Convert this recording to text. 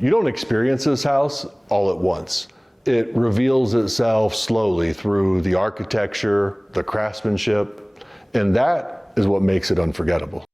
You don't experience this house all at once. It reveals itself slowly through the architecture, the craftsmanship, and that is what makes it unforgettable.